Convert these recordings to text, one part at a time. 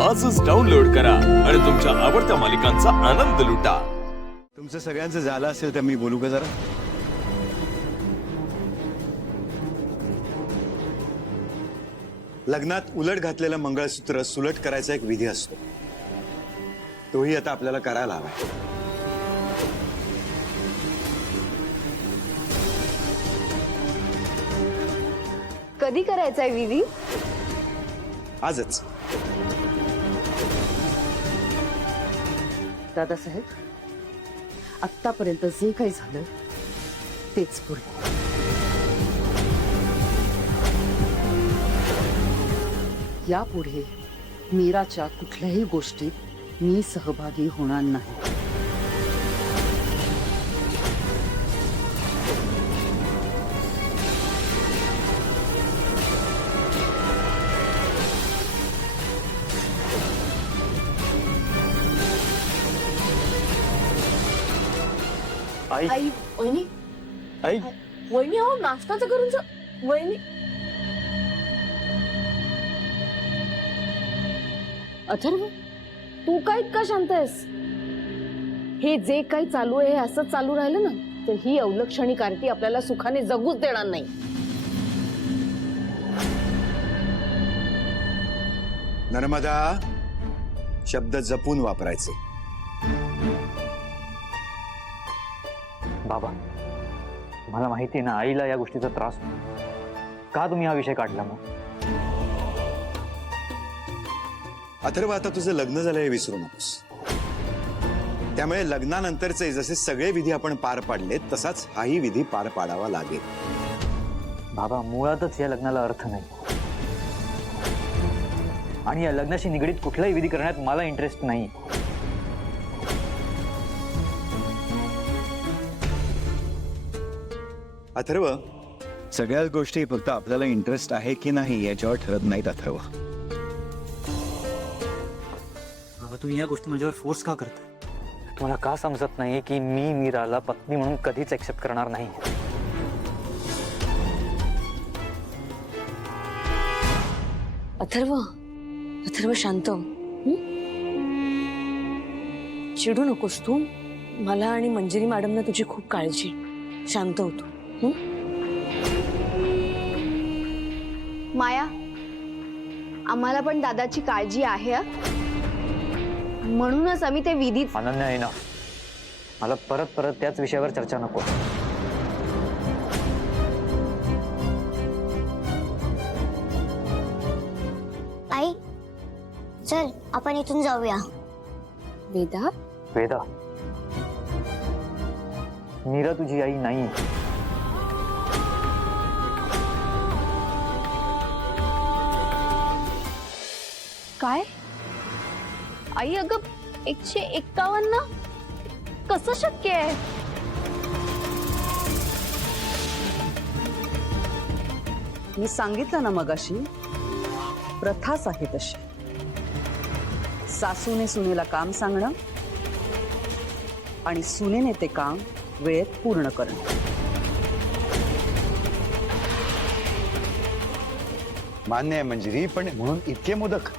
आजच डाउनलोड करा आणि तुमच्या आवडत्या मालिकांचा आनंद लुटा। तुमचं सगळ्यांचं झालं असेल तर मी बोलू का जरा? लग्नात उलट घातलेलं मंगळसूत्र सुलट करायचा एक विधी असतो, तोही आता आपल्याला करायला हवा। कधी करायचा आहे विधी? आजच। दादासाहेब, आत्तापर्यंत जे काही झालं तेच पुरे। यापुढे मीराच्या कुठल्याही गोष्टीत मी सहभागी होणार नाही। आई वहिनी आई वहिनी हो नाश्ताचं करून जा वहिनी। अथर्व, तू काय इतका शांत आहेस? हे जे काही चालू आहे असं चालू राहिलं ना तर ही अवलक्षणी कार्ती आपल्याला सुखाने जगूच देणार नाही। नर्मदा, शब्द जपून वापरायचे। बाबा, मला माहिती आहे ना आईला या गोष्टीचा त्रास होतो। का तुम्ही हा विषय काढला मग? अथर्व, आता तुझं लग्न झालं हे विसरू नकोस। त्यामुळे लग्नानंतरचे जसे सगळे विधी आपण पार पाडले तसाच हाही विधी पार पाडावा लागेल। बाबा, मुळातच या लग्नाला अर्थ नाही आणि या लग्नाशी निगडीत कुठलाही विधी करण्यात मला इंटरेस्ट नाही। अथर्व, सगळ्याच गोष्टी फक्त आपल्याला इंटरेस्ट आहे की नाही याच्यावर ठरत नाहीत अथर्व। बाबा, तुम्ही या गोष्टी माझ्यावर फोर्स का करता? तुम्हाला का समजत नाही की मी मीराला पत्नी म्हणून कधीच एक्सेप्ट करणार नाही? अथर्व, अथर्व शांत हो। चिडू नकोस तू। मला आणि मंजिरी मॅडमना तुझी खूप काळजी। शांत होतो। माया, आम्हाला पण दादाची काळजी आहे, म्हणूनच आम्ही ते विधीत। अनन्या, आहे ना, मला परत परत त्याच विषयावर चर्चा नको। आई, चल आपण इथून जाऊया। वेदा, वेदा, मीरा तुझी आई नाही। काय? आई, अगं 151 कसं शक्य आहे? मी सांगितलं ना मगाशी, प्रथाच आहे तशी। सासूने सुनेला काम सांगणं आणि सुनेने ते काम वेळेत पूर्ण करणं। मान्य आहे मंजिरी, पण म्हणून इतके मोदक?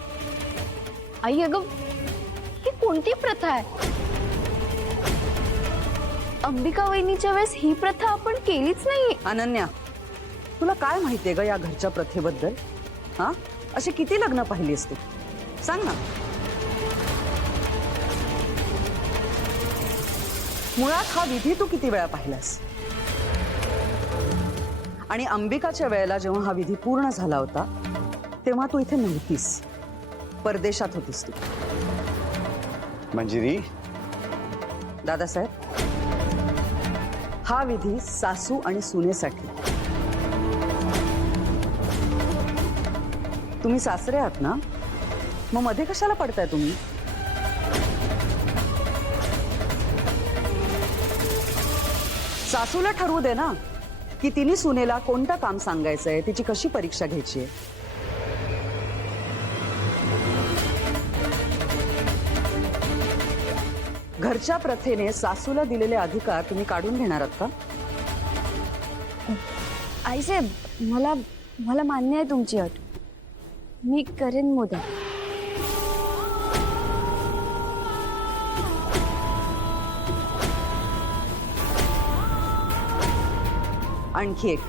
आई, अगं ही कोणती प्रथा आहे? अंबिका वहिनीच्या वेळेस ही प्रथा आपण केलीच नाही। अनन्या, तुला काय माहितीये ग या घरच्या प्रथेबद्दल? हा, अशी किती लग्न पाहिलीस तू? सांग ना। मुळात हा विधी तू किती वेळा पाहिलास? आणि अंबिकाच्या वेळेला जेव्हा हा विधी पूर्ण झाला होता तेव्हा तू इथे नव्हतीस, परदेशात होतीस तू। मंजिरी, दादासाहेब, हा विधी सासू आणि सुनेसाठी। तुम्ही सासरे आहात ना, मग मध्ये कशाला पडताय तुम्ही? सासूला ठरवू दे ना की तिने सुनेला कोणतं काम सांगायचंय, तिची कशी परीक्षा घ्यायची आहे। घरच्या प्रथेने सासूला दिलेले अधिकार तुम्ही काढून घेणार आहात का? आईसाहेब मला मला मान्य आहे तुमची अट, मी करेन मोदक। आणखी एक,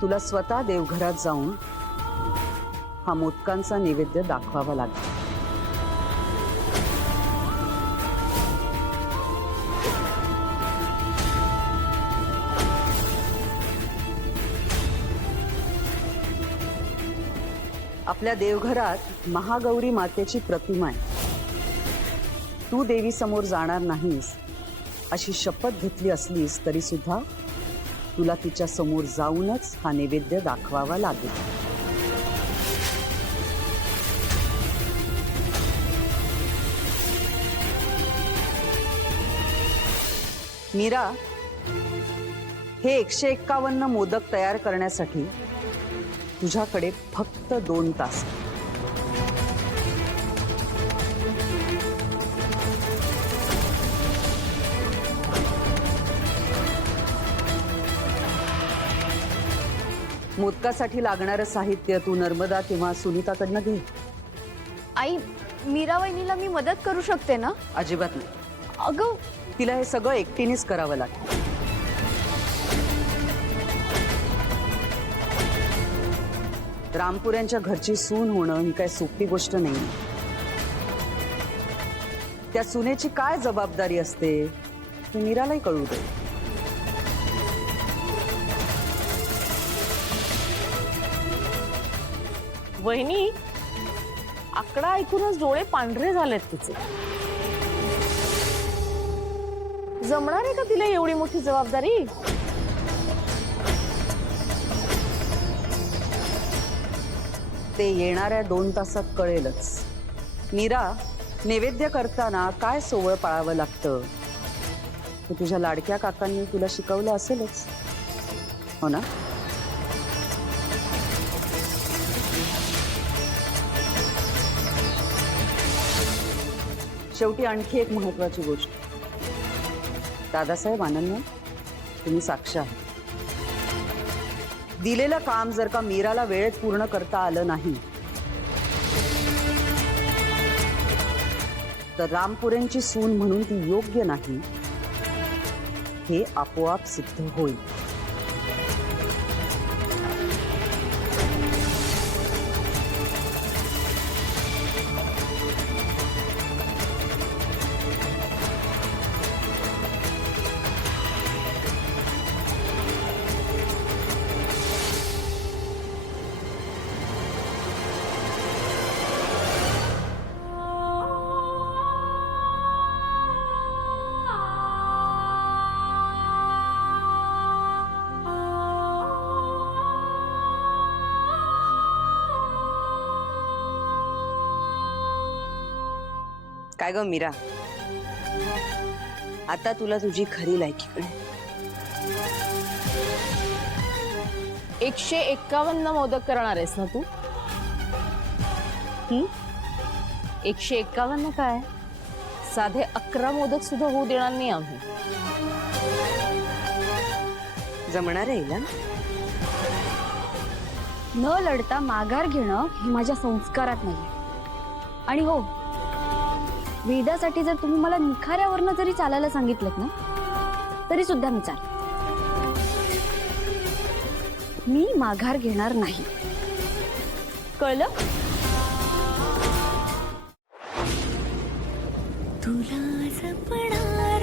तुला स्वतः देवघरात जाऊन हा मोदकांचा नैवेद्य दाखवावा लागेल. आपल्या देवघरात महागौरी मातेची प्रतिमा आहे. तू देवी समोर जाणार नाहीस अशी शपथ घेतली असलीस तरी सुद्धा तुला तिच्या समोर जाऊनच हा नैवेद्य दाखवावा लागेल. मीरा, हे 151 मोदक तयार करण्यासाठी तुझ्याकडे फक्त 2 तास. मोदकासाठी लागणारं साहित्य तू नर्मदा किंवा सुनीताकडनं घे. आई, मीरा वहिनीला मी मदत करू शकते ना? अजिबात नाही. अगं, तिला हे सगळं एकटीनेच करावं लागेल. रामपुऱ्यांच्या घरची सून होणं ही काय सोपी गोष्ट नाही. त्या सुनेची काय जबाबदारी असते हे मीरालाही कळू दे. वहिनी, आकडा ऐकूनच डोळे पांढरे झालेत तिचे. जमणार आहे का तिला एवढी मोठी जबाबदारी? ते येणाऱ्या 2 तासात कळेलच. मीरा, नैवेद्य करताना काय सोवळ पाळावं लागतं ते तुझ्या लाडक्या काकांनी तुला शिकवलं असेलच, हो ना? शेवटी आणखी एक महत्वाची गोष्ट, दादासाहेब अनन्या, तुम्ही साक्ष आहात. दिलेलं काम जर का मीराला वेळेत पूर्ण करता आलं नाही तर रामपुरेंची सून म्हणून ती योग्य नाही हे आपोआप सिद्ध होईल. काय ग मीरा, आता तुला तुझी खरी लायकी कळेल. 151 मोदक करणार आहेस ना तू? 151 काय, साधे 11 मोदक सुद्धा होऊ देणार नाही आम्ही. जमणार आहे ना? न लढता माघार घेणं हे माझ्या संस्कारात नाहीये. आणि हो, वेदासाठी जर तुम्ही मला निखाऱ्यावरनं जरी चालायला सांगितलं ना तरी सुद्धा मी चाल. मी माघार घेणार नाही, कळलं? तुला जपणार